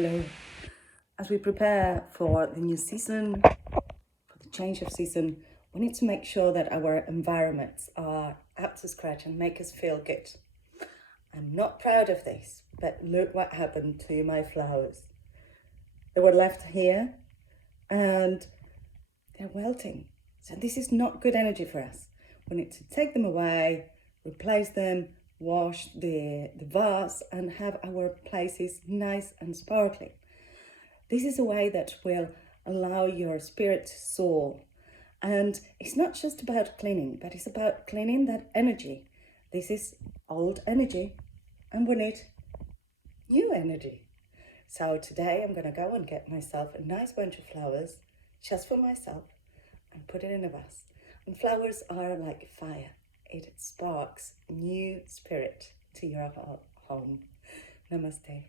Hello. As we prepare for the new season, for the change of season, we need to make sure that our environments are up to scratch and make us feel good. I'm not proud of this, but look what happened to my flowers. They were left here and they're wilting. So this is not good energy for us. We need to take them away, replace them, wash the vase and have our places nice and sparkling. This is a way that will allow your spirit to soar. And it's not just about cleaning, but it's about cleaning that energy. This is old energy and we need new energy. So today I'm going to go and get myself a nice bunch of flowers just for myself and put it in a vase. And flowers are like fire. It sparks new spirit to your home. Namaste.